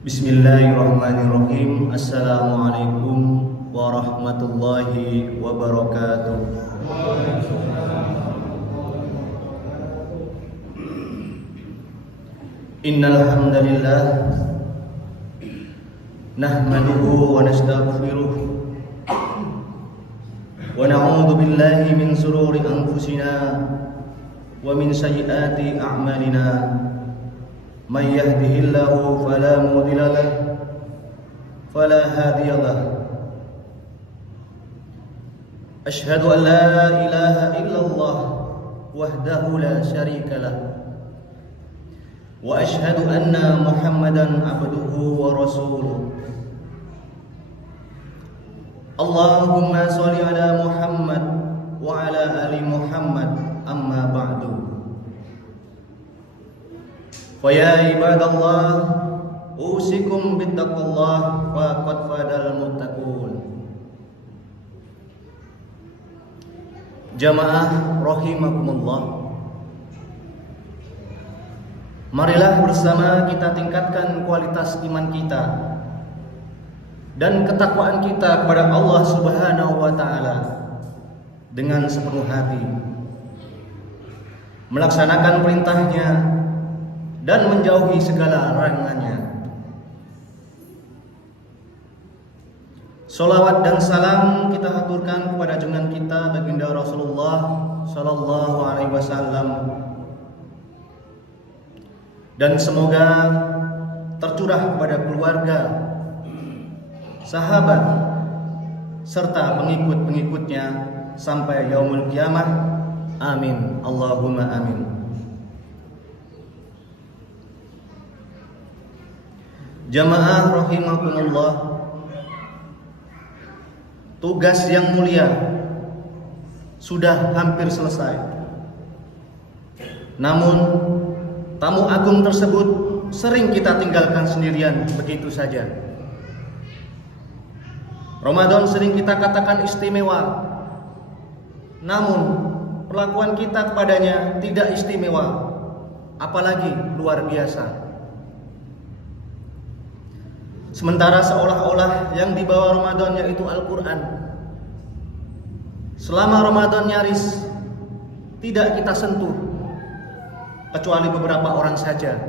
Bismillahirrahmanirrahim. Assalamualaikum warahmatullahi wabarakatuh. Innal hamdalillah nahmaduhu wa nastaghfiruh wa na'udzu billahi min shururi anfusina wa min sayyiati a'malina. Man yahdihillahu fala mudilla lahu fala hadiya lahu. Asyhadu an la ilaha illallah wahdahu la syarika lahu wa asyhadu anna Muhammadan abduhu wa rasuluh. Allahumma shalli ala Muhammad wa ala ali Muhammad, amma ba'du. Faya ibadallah, usikum bittaqullah wa qad fadal muttaqun. Jamaah rahimakumullah, marilah bersama kita tingkatkan kualitas iman kita dan ketakwaan kita kepada Allah Subhanahu wa taala dengan sepenuh hati, melaksanakan perintahnya dan menjauhi segala larangannya. Salawat dan salam kita aturkan kepada junjungan kita baginda Rasulullah sallallahu alaihi wasallam, dan semoga tercurah kepada keluarga, sahabat serta pengikut-pengikutnya sampai yaumul kiamah. Amin, Allahumma amin. Jamaah rahimakumullah, tugas yang mulia sudah hampir selesai. Namun tamu agung tersebut sering kita tinggalkan sendirian begitu saja. Ramadan sering kita katakan istimewa, namun perlakuan kita kepadanya tidak istimewa, apalagi luar biasa. Sementara seolah-olah yang dibawa Ramadan yaitu Al-Quran, selama Ramadan nyaris tidak kita sentuh kecuali beberapa orang saja.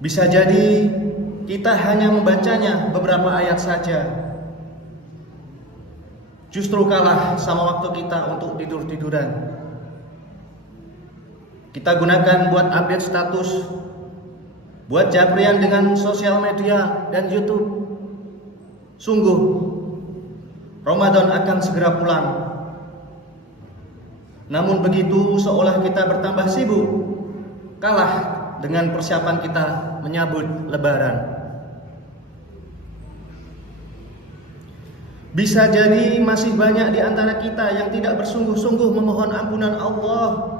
Bisa jadi kita hanya membacanya beberapa ayat saja, justru kalah sama waktu kita untuk tidur-tiduran. Kita gunakan buat update status, buat japrian dengan sosial media dan YouTube. Sungguh Ramadan akan segera pulang. Namun begitu seolah kita bertambah sibuk, kalah dengan persiapan kita menyambut Lebaran. Bisa jadi masih banyak di antara kita yang tidak bersungguh-sungguh memohon ampunan Allah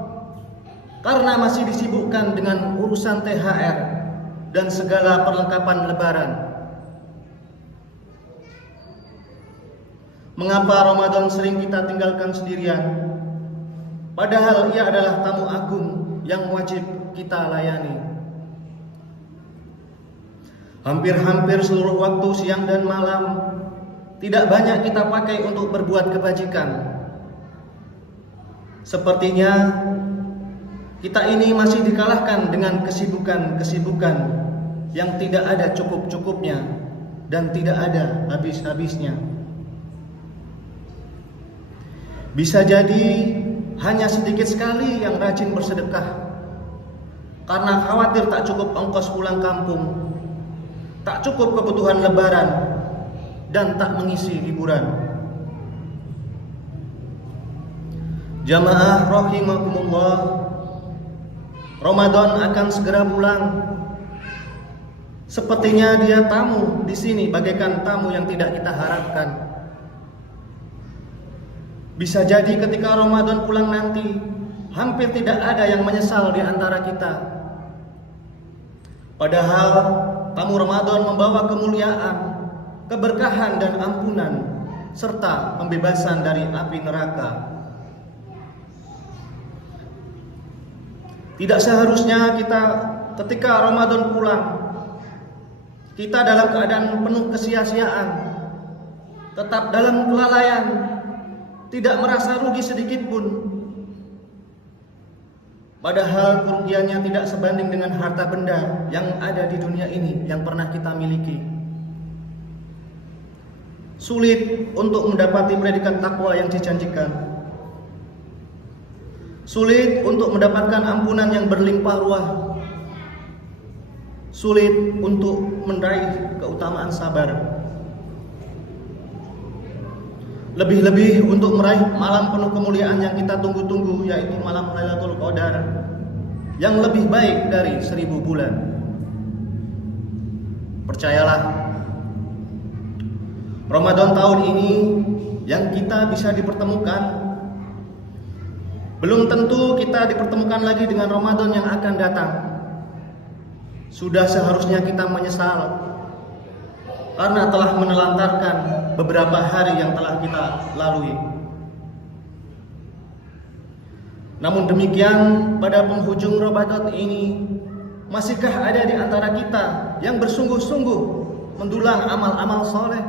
karena masih disibukkan dengan urusan THR dan segala perlengkapan Lebaran. Mengapa Ramadan sering kita tinggalkan sendirian, padahal ia adalah tamu agung yang wajib kita layani? Hampir-hampir seluruh waktu siang dan malam tidak banyak kita pakai untuk berbuat kebajikan. Sepertinya kita ini masih dikalahkan dengan kesibukan-kesibukan yang tidak ada cukup-cukupnya dan tidak ada habis-habisnya. Bisa jadi hanya sedikit sekali yang rajin bersedekah karena khawatir tak cukup ongkos pulang kampung, tak cukup kebutuhan Lebaran, dan tak mengisi liburan. Jamaah rahimakumullah, Ramadan akan segera pulang. Sepertinya dia tamu di sini, bagaikan tamu yang tidak kita harapkan. Bisa jadi ketika Ramadan pulang nanti, hampir tidak ada yang menyesal di antara kita. Padahal tamu Ramadan membawa kemuliaan, keberkahan dan ampunan, serta pembebasan dari api neraka. Tidak seharusnya kita ketika Ramadan pulang, kita dalam keadaan penuh kesia-siaan, tetap dalam kelalaian, tidak merasa rugi sedikit pun. Padahal kerugiannya tidak sebanding dengan harta benda yang ada di dunia ini yang pernah kita miliki. Sulit untuk mendapati predikat takwa yang dijanjikan. Sulit untuk mendapatkan ampunan yang berlimpah ruah. Sulit untuk meraih keutamaan sabar. Lebih-lebih untuk meraih malam penuh kemuliaan yang kita tunggu-tunggu, yaitu malam Lailatul Qadar, yang lebih baik dari 1000 bulan. Percayalah, Ramadan tahun ini yang kita bisa dipertemukan, belum tentu kita dipertemukan lagi dengan Ramadan yang akan datang. Sudah seharusnya kita menyesal karena telah menelantarkan beberapa hari yang telah kita lalui. Namun demikian, pada penghujung Ramadan ini, masihkah ada di antara kita yang bersungguh-sungguh mendulang amal-amal soleh,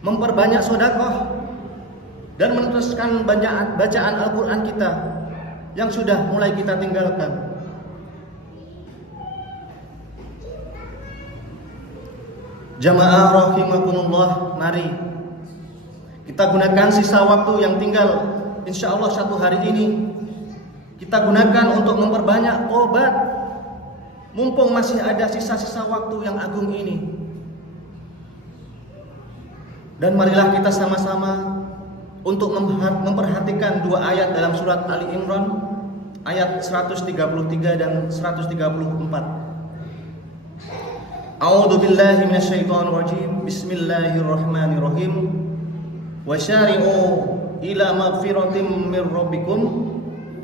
memperbanyak sedekah, dan meneruskan bacaan Al-Quran kita yang sudah mulai kita tinggalkan? Jamaah rahimakumullah, mari kita gunakan sisa waktu yang tinggal, insya Allah 1 hari ini, kita gunakan untuk memperbanyak obat, mumpung masih ada sisa-sisa waktu yang agung ini. Dan marilah kita sama-sama untuk memperhatikan 2 ayat dalam surat Ali Imran, ayat 133 dan 134. A'udzu billahi minasyaitonir rajim. Bismillahirrahmanirrahim. Wasyari'u ila magfiratin mir rabbikum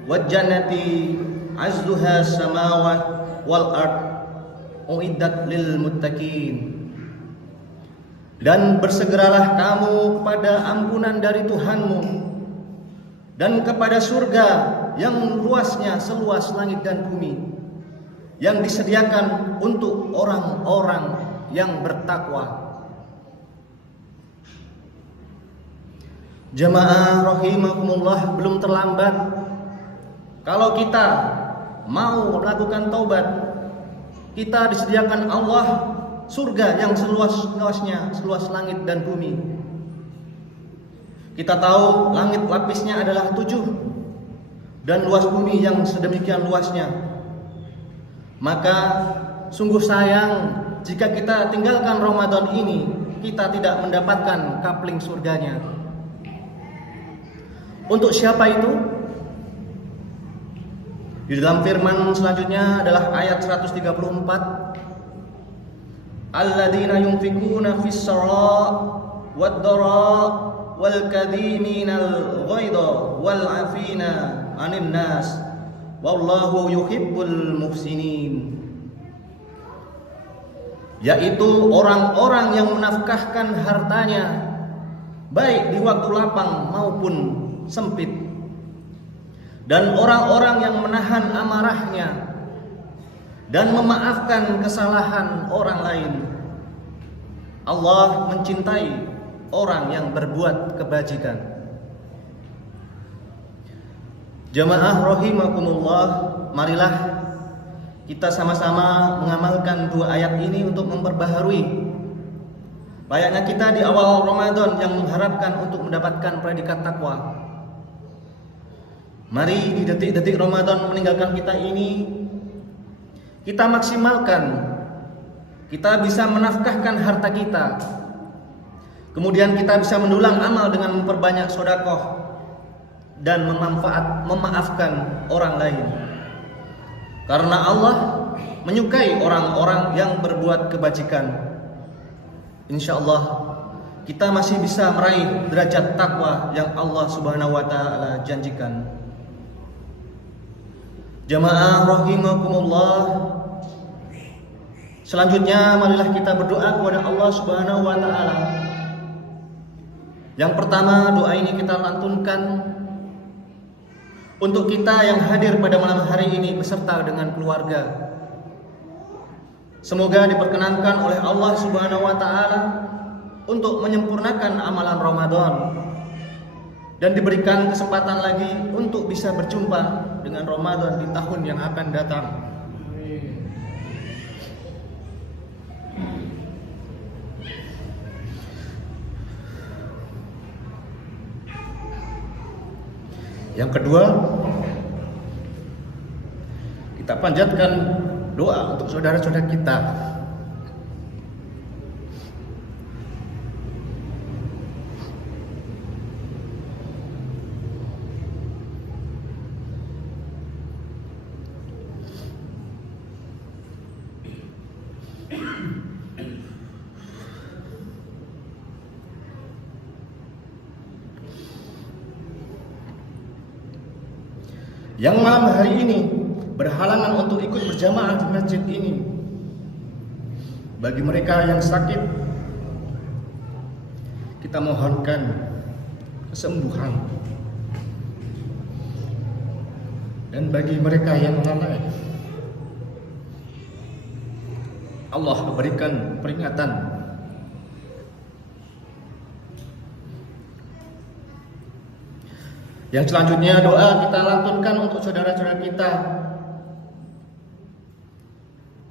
wal jannati 'azzuha samawati wal ard uiddat lil muttaqin. Dan bersegeralah kamu kepada ampunan dari Tuhanmu dan kepada surga yang luasnya seluas langit dan bumi, yang disediakan untuk orang-orang yang bertakwa. Jamaah rahimakumullah, belum terlambat kalau kita mau melakukan taubat. Kita disediakan Allah surga yang seluas-luasnya, seluas langit dan bumi. Kita tahu langit lapisnya adalah 7 dan luas bumi yang sedemikian luasnya. Maka sungguh sayang jika kita tinggalkan Ramadan ini, kita tidak mendapatkan kapling surganya. Untuk siapa itu? Di dalam firman selanjutnya adalah ayat 134. Alladzina yunfikuna fis-saraa wad-dharaa wal kadhiminal ghaidha wal 'afina 'anil nas wallahu yuhibbul muhsinin. Yaitu orang-orang yang menafkahkan hartanya baik di waktu lapang maupun sempit, dan orang-orang yang menahan amarahnya dan memaafkan kesalahan orang lain. Allah mencintai orang yang berbuat kebajikan. Jamaah rahimakumullah, marilah kita sama-sama mengamalkan 2 ayat ini untuk memperbaharui. Layaknya kita di awal Ramadan yang mengharapkan untuk mendapatkan predikat takwa. Mari di detik-detik Ramadan meninggalkan kita ini, kita maksimalkan. Kita bisa menafkahkan harta kita, kemudian kita bisa mendulang amal dengan memperbanyak sedekah dan memaafkan orang lain. Karena Allah menyukai orang-orang yang berbuat kebajikan. Insyaallah kita masih bisa meraih derajat takwa yang Allah Subhanahu wa taala janjikan. Jamaah rahimakumullah, selanjutnya marilah kita berdoa kepada Allah Subhanahu wa taala. Yang pertama, doa ini kita lantunkan untuk kita yang hadir pada malam hari ini beserta dengan keluarga. Semoga diperkenankan oleh Allah Subhanahu wa taala untuk menyempurnakan amalan Ramadan dan diberikan kesempatan lagi untuk bisa berjumpa dengan Ramadan di tahun yang akan datang. Yang kedua, kita panjatkan doa untuk saudara-saudara kita. Yang malam hari ini berhalangan untuk ikut berjamaah di masjid ini. Bagi mereka yang sakit, kita mohonkan kesembuhan. Dan bagi mereka yang lalai, Allah berikan peringatan. Yang selanjutnya doa kita lantunkan untuk saudara-saudara kita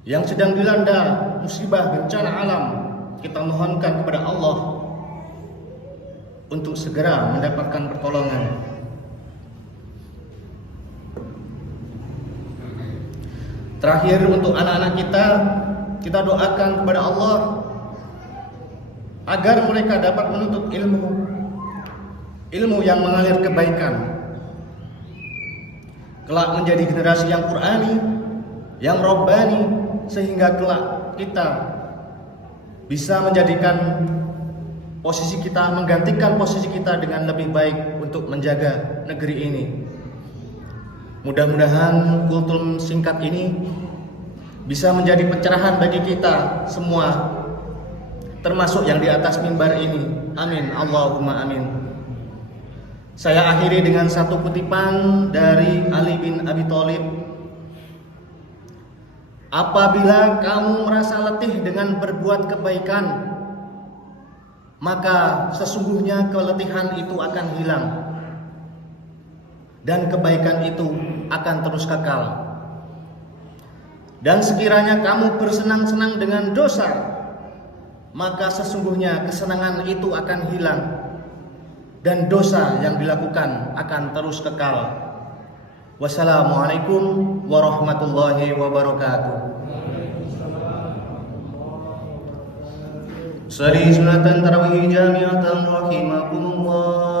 yang sedang dilanda musibah bencana alam. Kita mohonkan kepada Allah untuk segera mendapatkan pertolongan. Terakhir untuk anak-anak kita doakan kepada Allah agar mereka dapat menuntut ilmu yang mengalir kebaikan, kelak menjadi generasi yang Qur'ani, yang Rabbani, sehingga kelak kita bisa menjadikan posisi kita, menggantikan posisi kita dengan lebih baik untuk menjaga negeri ini. Mudah-mudahan kultum singkat ini bisa menjadi pencerahan bagi kita semua, termasuk yang di atas mimbar ini. Amin, Allahumma amin. Saya akhiri dengan satu kutipan dari Ali bin Abi Thalib. Apabila kamu merasa letih dengan berbuat kebaikan, maka sesungguhnya keletihan itu akan hilang dan kebaikan itu akan terus kekal. Dan sekiranya kamu bersenang-senang dengan dosa, maka sesungguhnya kesenangan itu akan hilang dan dosa yang dilakukan akan terus kekal. Wassalamualaikum warahmatullahi wabarakatuh. Sali sunatan tarawih jami'atan rahimakumullah.